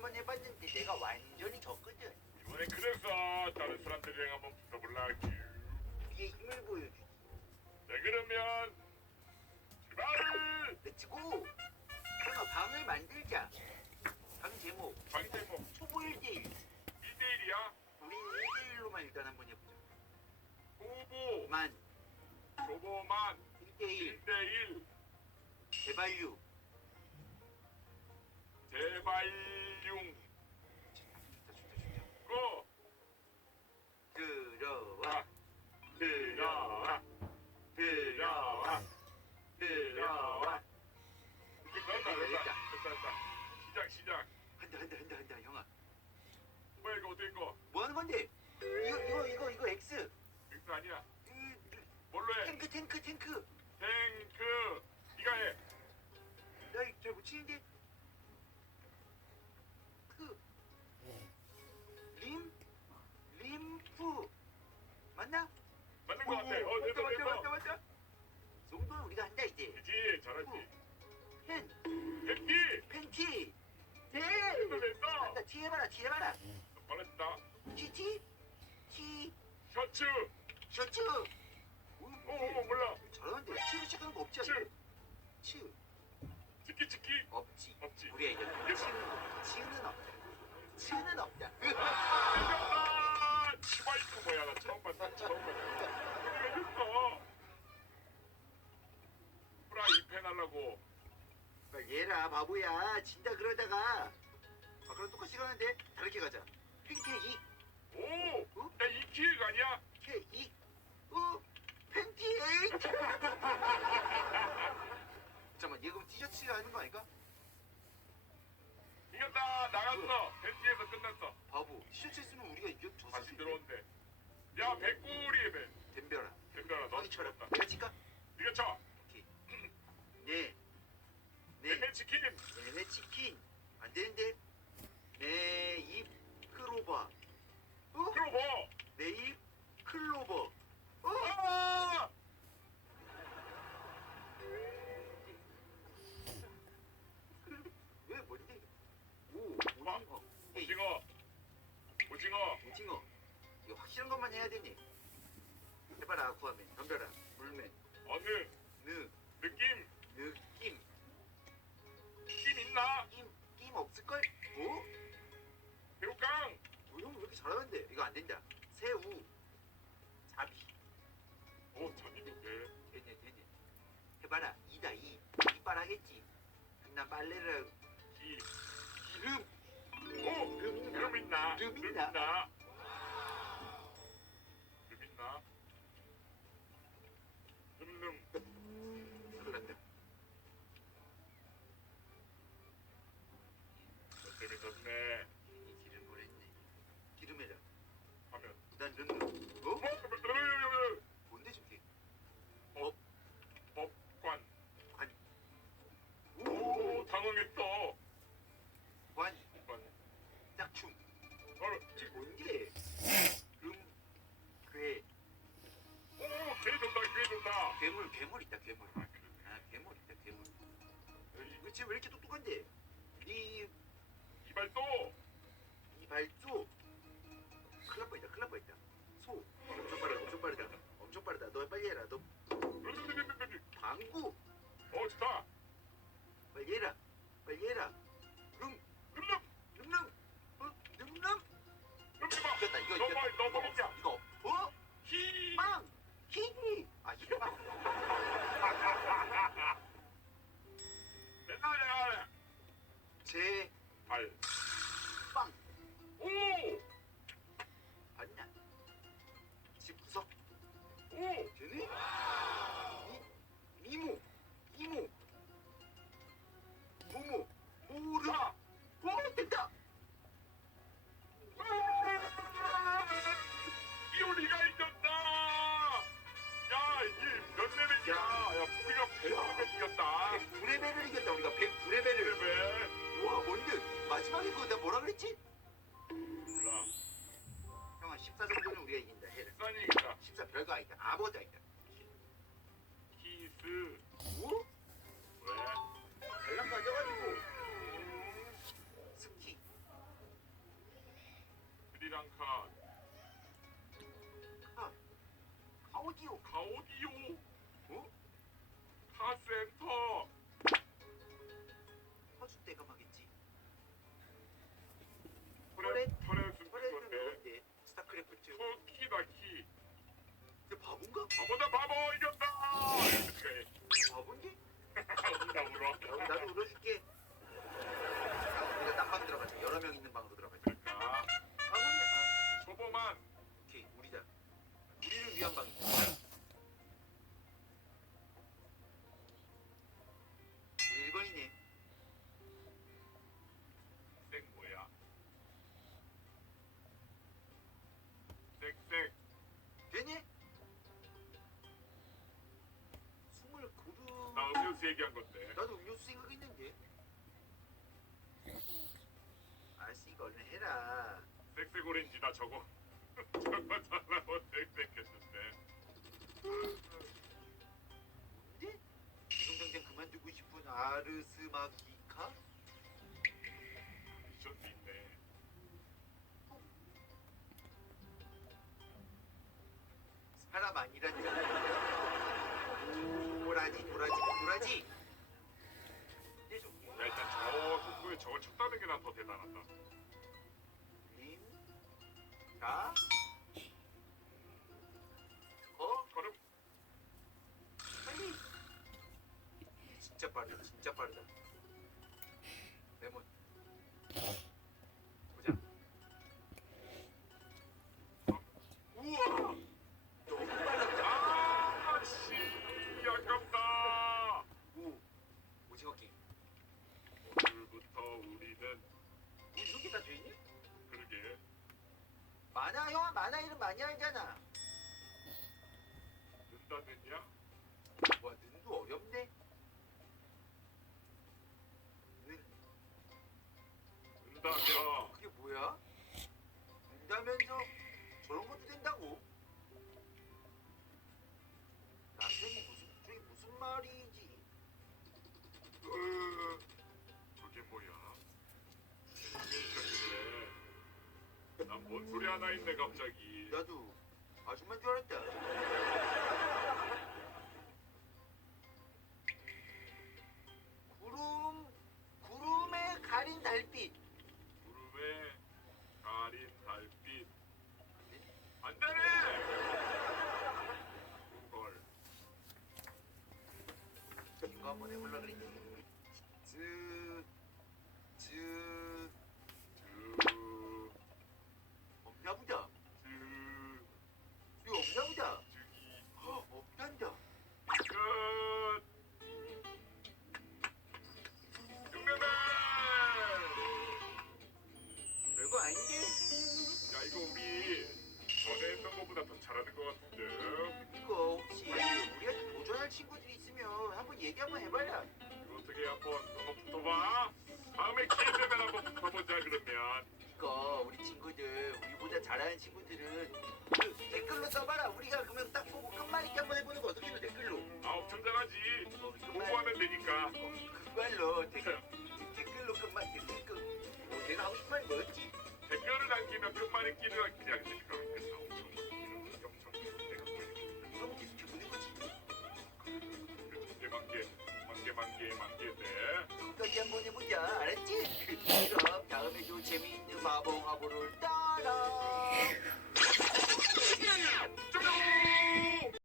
번 해봤는데 내가 완전히 졌거든. 이번엔 그래서 다른 사람들이랑 한번 붙어볼라 할게. 우리의 힘을 보여주지. 네 그러면 출발! 렛츠고! 형아 방을 만들자. 방 제목 방제목 초보 1대1. 2대1이야? 우린 1대1로만 일단 한번 해보자. 후보 만 초보만 1대1 1대1 대발류 대발융 좋다 좋다 좋다. 고! 들어와 들어와 들어와 들어와 됐다 됐다 됐다 시작 시작 한다 한다 한다 한다 형아. 뭐야 이거 어떻게 이거 뭐 하는 건데? 이거 이거 이거 이거 X. 엑스 아니야 음, 뭘로 해 탱크 탱크 탱크. 탱크 니가 해 나잘못 치는데. 우리가 한다 이제. 그지 잘하지 펜 팬티 팬티. 네. 됐어 한다 티 해봐라 티 해봐라. 빨랐다 티티 티 셔츠 셔츠. 오, 어어 몰라 잘하는데 치로 시작하는 거 없지? 츠치 치키 치키 없지. 없지 이겼다. 치는 치는 없다. 치는 없다. 이겼다 얘라 바보야. 진다 그러다가 아 그럼 똑같이 가는데 다르게 가자. 팬티 이 오! 야 이키가 아니야? K 이 어? 팬티 에이. 잠깐만 얘 그럼 티셔츠가 하는 거 아닌가? 이겼다 나갔어 팬티에서 끝났어 바보 티셔츠 했으면 우리가 이겼 졌을 다시 텐데. 들어온대 야 백구리 배 덤벼라. 덤벼라 너 형이처럼. 죽었다 내가 칠까? 니가 쳐 네. 네. 내내 치킨. 얘네 치킨. 안 되는데. 내입 클로버. 어? 클로버. 내입 클로버. 어? 아! 왜 뭔데? 오 오징어. 에이 오징어. 오징어. 오징어. 이거 확실한 것만 해야 되니 해봐라 아쿠아맨 덤벼라. 물맨 어느 느. 느낌. 느 끼임 없을걸? 어? 배우깡 어, 형왜 이렇게 잘하는데 이거 안 된다 새우 잡이 오 잡이도 돼 되네 되네 해봐라 이다 이 이빨 하겠지 나 빨래를 기. 기름 오! 름 그럼 있나? 름름 있나? 있나? 발소 큰일 날 뻔했다 큰일 날 뻔했다 소 엄청 빠르다 엄청 빠르다 엄청 빠르다 너 빨리 해라 너 방구 어, 좋다. 빨리 해라 빨리 해라 룸 름름, 룸룸 어? 름름아. 이겼다 이거 너 이겼다 뭐, 너 이거 뭐냐? 이거 어? 가오디오 어? 카센터 허수 때가 막겠지. 터렛 터렛은 터렛은 건데 뭔데? 스타크래프트. 터키다 키 근데 바본가? 바보다 바보 이겼다 바본데? 운다 울어 야, 나도 울어줄게. 우리가 딴방 들어가자. 여러 명 있는 방으로 들어가자. 그러니까 바본데? 아, 초보만 오케이, 우리다. 우리를 위한 방이다. 얘기한 건데 나도 음료수 생각했는데. 아씨 이거 얼른 해라. 섹스고렌지다 저거 저거 잘라고 땡땡했는데 뭔데? 지금 당장 그만두고 싶은 아르스마기카? 미션도 있네 사람 아니라니까. 도라지 도라지 저기. 야 일단 저 속도에 저걸 쳤다는 게 난 더 대단하다 님. 자. 만화 형아 만화 이름 많이 알잖아. 는다느냐 와 눈도 어렵네. 는 는다며 그게 뭐야? 는다면서 하나 있네 갑자기 나도 아줌마인 줄 알았다. 구름 구름에 가린 달빛. 구름에 가린 달빛 안 되네 그걸 이거 한번 해보려 그랬지. 쯔, 쯔, 이거 우리 전에 했던 것보다 더 잘하는 것 같은데 이거 혹시 우리한테 도전할 친구들이 있으면 한번 얘기 한번 해봐라. 이거 어떻게 한번 한번 붙어봐 다음에 기회 되면 한번 붙어보자 그러면 이거 우리 친구들 우리보다 잘하는 친구들은 그 댓글로 써봐라. 우리가 그러면 딱 보고 끝말잇기 한번 해보는 거 어떻게 해 댓글로? 아 어, 끝말 보고하면 되니까 그걸로 댓글 댓글로 끝말 댓글 어, 내가 하고 싶은 말이 뭐였지? 댓글을 남기면 끝말잇 기를 그냥 되니까 그래서 엄청 엄청 내가 그럼 계속 해보는 거지. 만개 만개 만개 만개 만개 돼 끝까지 한번 해보자. 알았지? 그럼 다음에도 재미있는 마봉 화보를 따라.